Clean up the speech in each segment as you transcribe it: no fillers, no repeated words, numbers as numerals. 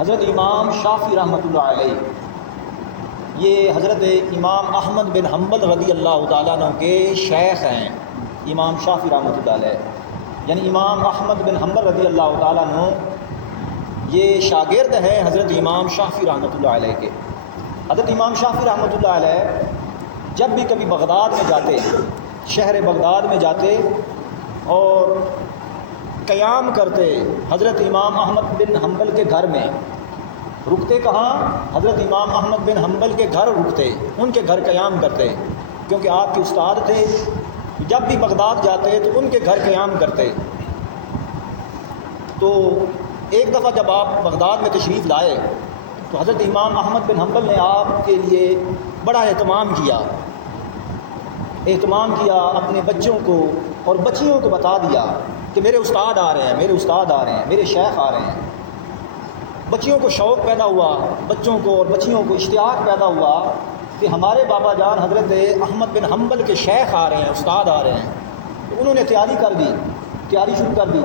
حضرت امام شافعی رحمۃ اللہ علیہ، یہ حضرت امام احمد بن حنبل رضی اللہ تعالیٰ عنہ کے شیخ ہیں۔ امام شافعی رحمۃ اللہ علیہ یعنی امام احمد بن حنبل رضی اللہ تعالیٰ عنہ یہ شاگرد ہیں حضرت امام شافعی رحمۃ اللہ علیہ کے۔ حضرت امام شافعی رحمۃ اللہ علیہ جب بھی کبھی بغداد میں جاتے، شہر بغداد میں جاتے اور قیام کرتے حضرت امام احمد بن حنبل کے گھر میں، رکتے کہاں؟ حضرت امام احمد بن حنبل کے گھر رکتے، ان کے گھر قیام کرتے، کیونکہ آپ کے استاد تھے۔ جب بھی بغداد جاتے تو ان کے گھر قیام کرتے۔ تو ایک دفعہ جب آپ بغداد میں تشریف لائے تو حضرت امام احمد بن حنبل نے آپ کے لیے بڑا اہتمام کیا اپنے بچوں کو اور بچیوں کو بتا دیا کہ میرے استاد آ رہے ہیں، میرے استاد آ رہے ہیں، میرے شیخ آ رہے ہیں۔ بچیوں کو شوق پیدا ہوا، بچوں کو اور بچیوں کو اشتیاق پیدا ہوا کہ ہمارے بابا جان حضرت احمد بن حنبل کے شیخ آ رہے ہیں، استاد آ رہے ہیں۔ تو انہوں نے تیاری شروع کر دی،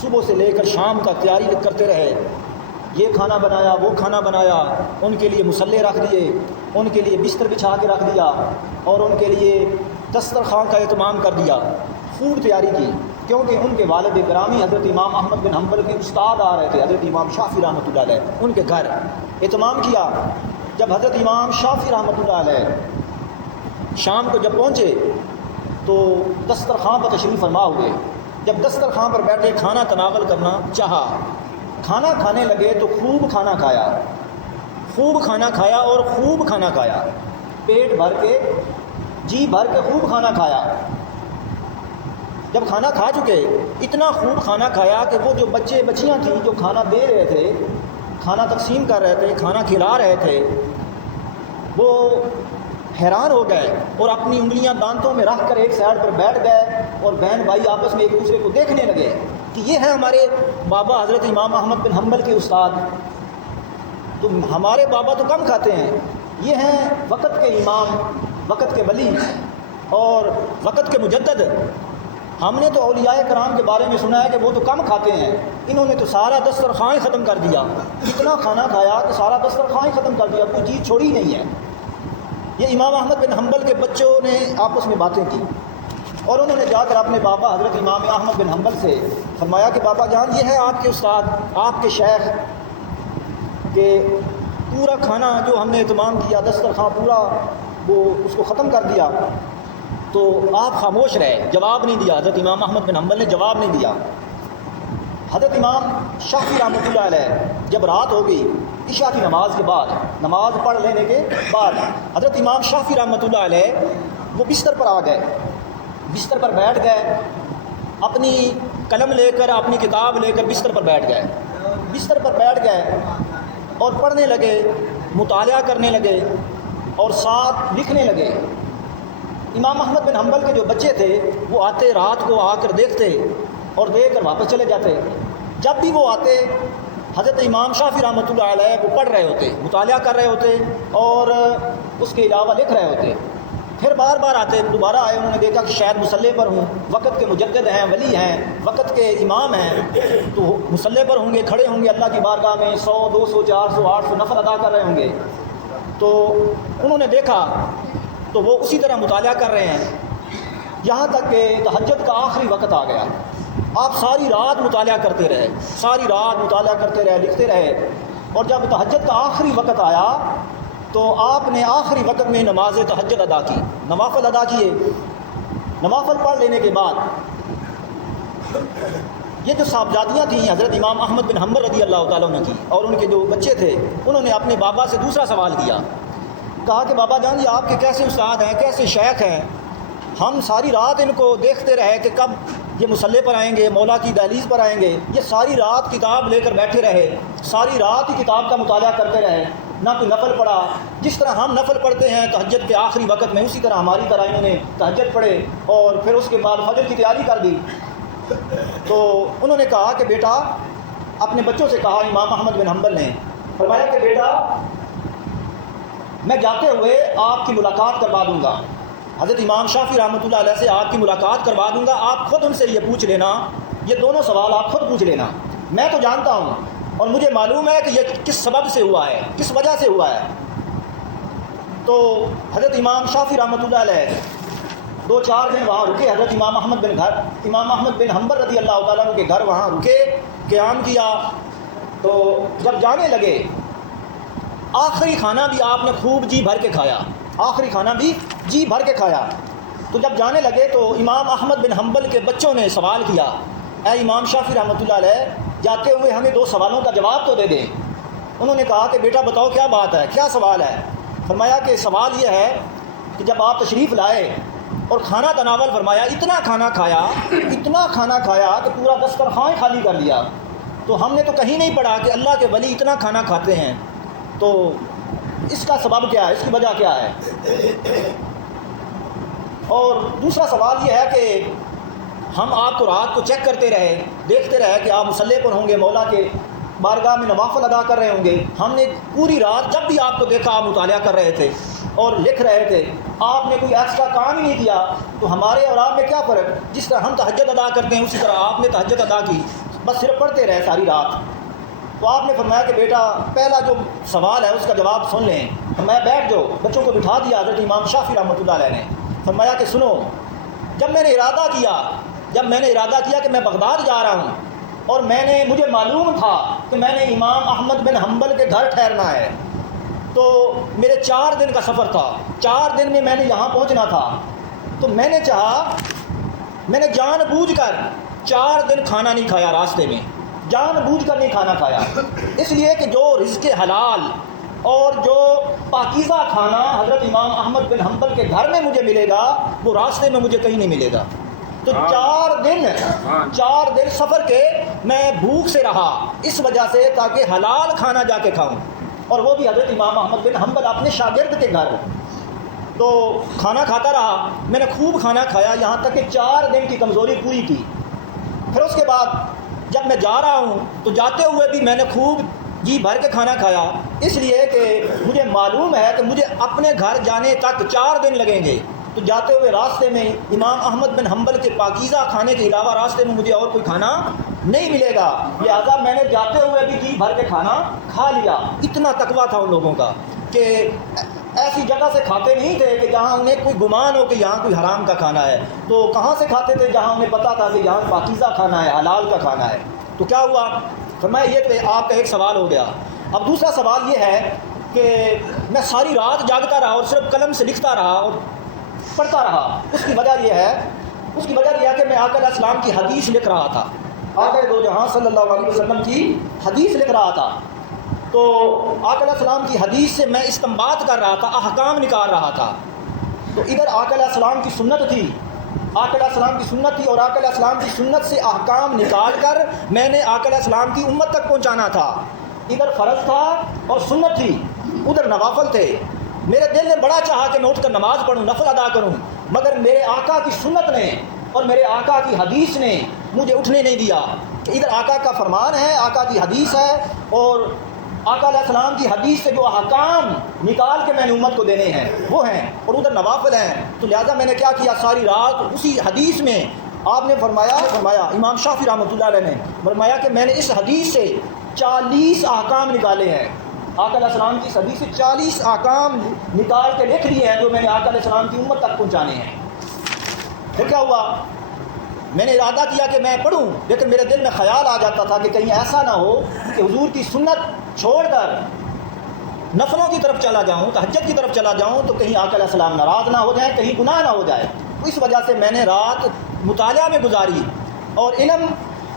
صبح سے لے کر شام کا تیاری کرتے رہے، یہ کھانا بنایا، وہ کھانا بنایا، ان کے لیے مصلے رکھ دیے، ان کے لیے بستر بچھا کے رکھ دیا اور ان کے لیے دسترخوان کا اہتمام کر دیا، خوب تیاری کی، کیونکہ ان کے والد گرامی حضرت امام احمد بن حنبل کے استاد آ رہے تھے، حضرت امام شافعی رحمۃ اللہ علیہ، ان کے گھر اہتمام کیا۔ جب حضرت امام شافعی رحمۃ اللہ علیہ شام کو جب پہنچے تو دسترخوان پر تشریف فرما ہوئے۔ جب دسترخوان پر بیٹھے کھانا تناول کرنا چاہا، کھانا کھانے لگے تو خوب کھانا کھایا اور خوب کھانا کھایا، پیٹ بھر کے، جی بھر کے خوب کھانا کھایا۔ جب کھانا کھا چکے، اتنا خوب کھانا کھایا کہ وہ جو بچے بچیاں تھیں جو کھانا دے رہے تھے، کھانا تقسیم کر رہے تھے، کھانا کھلا رہے تھے، وہ حیران ہو گئے اور اپنی انگلیاں دانتوں میں رکھ کر ایک سائڈ پر بیٹھ گئے اور بہن بھائی آپس میں ایک دوسرے کو دیکھنے لگے کہ یہ ہے ہمارے بابا حضرت امام احمد بن حنبل کے استاد، تو ہمارے بابا تو کم کھاتے ہیں، یہ ہیں وقت کے امام، وقت کے ولی اور وقت کے مجدد۔ ہم نے تو اولیاء کرام کے بارے میں سنا ہے کہ وہ تو کم کھاتے ہیں، انہوں نے تو سارا دسترخوان ختم کر دیا، اتنا کھانا کھایا کہ سارا دسترخوان ختم کر دیا، کوئی چیز چھوڑی نہیں ہے۔ یہ امام احمد بن حنبل کے بچوں نے آپس میں باتیں کی اور انہوں نے جا کر اپنے بابا حضرت امام احمد بن حنبل سے فرمایا کہ بابا جان، یہ ہے آپ کے استاد، آپ کے شیخ، کہ پورا کھانا جو ہم نے اہتمام کیا، دسترخوان پورا وہ اس کو ختم کر دیا، تو آپ خاموش رہے، جواب نہیں دیا۔ حضرت امام احمد بن حنبل نے جواب نہیں دیا۔ حضرت امام شافعی رحمۃ اللہ علیہ جب رات ہو گئی، عشاء کی نماز کے بعد، نماز پڑھ لینے کے بعد، حضرت امام شافعی رحمۃ اللہ علیہ وہ بستر پر آ گئے، بستر پر بیٹھ گئے، اپنی قلم لے کر، اپنی کتاب لے کر بستر پر بیٹھ گئے اور پڑھنے لگے، مطالعہ کرنے لگے اور ساتھ لکھنے لگے۔ امام احمد بن حنبل کے جو بچے تھے وہ آتے، رات کو آ کر دیکھتے اور دیکھ کر واپس چلے جاتے۔ جب بھی وہ آتے، حضرت امام شافعی رحمۃ اللہ علیہ وہ پڑھ رہے ہوتے، مطالعہ کر رہے ہوتے اور اس کے علاوہ لکھ رہے ہوتے۔ پھر بار بار آتے، دوبارہ آئے، انہوں نے دیکھا کہ شاید مصلے پر ہوں، وقت کے مجدد ہیں، ولی ہیں، وقت کے امام ہیں، تو مصلے پر ہوں گے، کھڑے ہوں گے اللہ کی بارگاہ میں، 100 200 400 800 نفل ادا کر رہے ہوں گے۔ تو انہوں نے دیکھا تو وہ اسی طرح مطالعہ کر رہے ہیں، یہاں تک کہ تہجد کا آخری وقت آ گیا۔ آپ ساری رات مطالعہ کرتے رہے، لکھتے رہے، اور جب تہجد کا آخری وقت آیا تو آپ نے آخری وقت میں نماز تہجد ادا کی، نوافل ادا کیے۔ نوافل پڑھ لینے کے بعد یہ جو صاحبزادیاں تھیں حضرت امام احمد بن حنبل رضی اللہ تعالیٰ عنہ کی، اور ان کے جو بچے تھے، انہوں نے اپنے بابا سے دوسرا سوال کیا، کہا کہ بابا جان، یہ آپ کے کیسے استاد ہیں، کیسے شیخ ہیں؟ ہم ساری رات ان کو دیکھتے رہے کہ کب یہ مصلے پر آئیں گے، مولا کی دہلیز پر آئیں گے۔ یہ ساری رات کتاب لے کر بیٹھے رہے، ساری رات ہی کتاب کا مطالعہ کرتے رہے، نہ کوئی نفل پڑھا۔ جس طرح ہم نفل پڑھتے ہیں تہجد کے آخری وقت میں، اسی طرح ہماری طرح انہوں نے تہجد پڑھے اور پھر اس کے بعد فجر کی تیاری کر دی۔ تو انہوں نے کہا کہ بیٹا، اپنے بچوں سے کہا، امام احمد بن حنبل نے فرمایا کہ بیٹا، میں جاتے ہوئے آپ کی ملاقات کروا دوں گا، حضرت امام شافعی رحمۃ اللہ علیہ سے آپ کی ملاقات کروا دوں گا، آپ خود ان سے یہ پوچھ لینا، یہ دونوں سوال آپ خود پوچھ لینا۔ میں تو جانتا ہوں اور مجھے معلوم ہے کہ یہ کس سبب سے ہوا ہے، کس وجہ سے ہوا ہے۔ تو حضرت امام شافعی رحمۃ اللہ علیہ 2-4 دن وہاں رکے، حضرت امام احمد بن حنبل رضی اللہ تعالیٰ عنہ کے گھر وہاں رکے، قیام کیا۔ تو جب جانے لگے، آخری کھانا بھی آپ نے خوب جی بھر کے کھایا، آخری کھانا بھی جی بھر کے کھایا۔ تو جب جانے لگے تو امام احمد بن حنبل کے بچوں نے سوال کیا، اے امام شافعی رحمۃ اللہ علیہ، جاتے ہوئے ہمیں 2 سوالوں کا جواب تو دے دیں۔ انہوں نے کہا کہ بیٹا بتاؤ کیا بات ہے، کیا سوال ہے؟ فرمایا کہ سوال یہ ہے کہ جب آپ تشریف لائے اور کھانا تناول فرمایا، اتنا کھانا کھایا کہ پورا دسترخوان خالی کر لیا۔ تو ہم نے تو کہیں نہیں پڑھا کہ اللہ کے ولی اتنا کھانا کھاتے ہیں، تو اس کا سبب کیا ہے، اس کی وجہ کیا ہے؟ اور دوسرا سوال یہ ہے کہ ہم آپ کو رات کو چیک کرتے رہے، دیکھتے رہے کہ آپ مصلی پر ہوں گے، مولا کے بارگاہ میں نوافل ادا کر رہے ہوں گے۔ ہم نے پوری رات جب بھی آپ کو دیکھا آپ مطالعہ کر رہے تھے اور لکھ رہے تھے، آپ نے کوئی ایکسٹرا کام ہی نہیں کیا۔ تو ہمارے اور آپ میں کیا فرق؟ جس طرح ہم تہجد ادا کرتے ہیں اسی طرح آپ نے تہجد ادا کی، بس صرف پڑھتے رہے ساری رات۔ تو آپ نے فرمایا کہ بیٹا پہلا جو سوال ہے اس کا جواب سن لیں۔ میں بیٹھ جاؤ، بچوں کو بٹھا دیا حضرت امام شافعی رحمۃ اللہ علیہ نے۔ فرمایا کہ سنو، جب میں نے ارادہ کیا کہ میں بغداد جا رہا ہوں، اور مجھے معلوم تھا کہ میں نے امام احمد بن حنبل کے گھر ٹھہرنا ہے، تو میرے 4 دن کا سفر تھا، 4 دن میں میں نے یہاں پہنچنا تھا، تو میں نے جان بوجھ کر 4 دن کھانا نہیں کھایا، راستے میں جان بوجھ کر نہیں کھانا کھایا، اس لیے کہ جو رزق حلال اور جو پاکیزہ کھانا حضرت امام احمد بن حنبل کے گھر میں مجھے ملے گا وہ راستے میں مجھے کہیں نہیں ملے گا۔ تو 4 دن سفر کے میں بھوک سے رہا اس وجہ سے، تاکہ حلال کھانا جا کے کھاؤں، اور وہ بھی حضرت امام احمد بن حنبل اپنے شاگرد کے گھر۔ تو کھانا کھاتا رہا، میں نے خوب کھانا کھایا، یہاں تک کہ 4 دن کی کمزوری پوری کی۔ پھر اس کے بعد جب میں جا رہا ہوں تو جاتے ہوئے بھی میں نے خوب جی بھر کے کھانا کھایا، اس لیے کہ مجھے معلوم ہے کہ مجھے اپنے گھر جانے تک 4 دن لگیں گے۔ تو جاتے ہوئے راستے میں امام احمد بن حنبل کے پاکیزہ کھانے کے علاوہ راستے میں مجھے اور کوئی کھانا نہیں ملے گا، لہٰذا میں نے جاتے ہوئے بھی جی بھر کے کھانا کھا لیا۔ اتنا تقویٰ تھا ان لوگوں کا کہ ایسی جگہ سے کھاتے نہیں تھے کہ جہاں انہیں کوئی گمان ہو کہ یہاں کوئی حرام کا کھانا ہے، تو کہاں سے کھاتے تھے؟ جہاں انہیں پتہ تھا کہ یہاں پاکیزہ کھانا ہے، حلال کا کھانا ہے۔ تو کیا ہوا؟ فرمایا یہ کہ آپ کا ایک سوال ہو گیا۔ اب دوسرا سوال یہ ہے کہ میں ساری رات جاگتا رہا اور صرف قلم سے لکھتا رہا اور پڑھتا رہا۔ اس کی وجہ یہ ہے کہ میں آقا علیہ السلام کی حدیث لکھ رہا تھا، آقا دو جہاں صلی اللہ علیہ وسلم کی حدیث لکھ رہا تھا۔ تو آقا علیہ السلام کی حدیث سے میں استنباط کر رہا تھا، احکام نکال رہا تھا۔ تو ادھر آقا علیہ السلام کی سنت تھی، اور آقا علیہ السلام کی سنت سے احکام نکال کر میں نے آقا علیہ السلام کی امت تک پہنچانا تھا۔ ادھر فرض تھا اور سنت تھی، ادھر نوافل تھے۔ میرے دل نے بڑا چاہا کہ میں اٹھ کر نماز پڑھوں، نفل ادا کروں، مگر میرے آقا کی سنت نے اور میرے آقا کی حدیث نے مجھے اٹھنے نہیں دیا۔ ادھر آقا کا فرمان ہے، آقا کی حدیث ہے، اور آقا علیہ السلام کی حدیث سے جو احکام نکال کے میں نے امت کو دینے ہیں وہ ہیں، اور ادھر نوافل ہیں۔ تو لہٰذا میں نے کیا کیا، ساری رات اسی حدیث میں آپ نے فرمایا امام شافعی رحمۃ اللہ علیہ نے فرمایا کہ میں نے اس حدیث سے 40 احکام نکالے ہیں۔ آقا علیہ السلام کی اس حدیث سے 40 احکام نکال کے لکھ لیے ہیں جو میں نے آقا علیہ السلام کی امت تک پہنچانے ہیں۔ پھر کیا ہوا، میں نے ارادہ کیا کہ میں پڑھوں، لیکن میرے دل میں خیال آ جاتا تھا کہ کہیں ایسا نہ ہو کہ حضور کی سنت چھوڑ کر نفلوں کی طرف چلا جاؤں، تہجد کی طرف چلا جاؤں تو کہیں آقا علیہ السلام ناراض نہ ہو جائیں، کہیں گناہ نہ ہو جائے۔ تو اس وجہ سے میں نے رات مطالعہ میں گزاری اور علم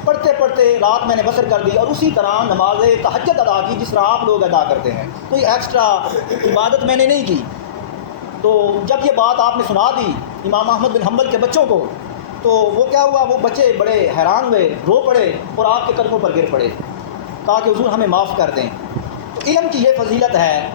پڑھتے پڑھتے رات میں نے بسر کر دی، اور اسی طرح نماز تہجد ادا کی جس طرح آپ لوگ ادا کرتے ہیں، کوئی ایکسٹرا عبادت میں نے نہیں کی۔ تو جب یہ بات آپ نے سنا دی امام احمد بن حنبل کے بچوں کو، تو وہ کیا ہوا، وہ بچے بڑے حیران ہوئے، رو پڑے اور آپ کے قدموں پر گر پڑے تاکہ حضور ہمیں معاف کر دیں۔ تو علم کی یہ فضیلت ہے۔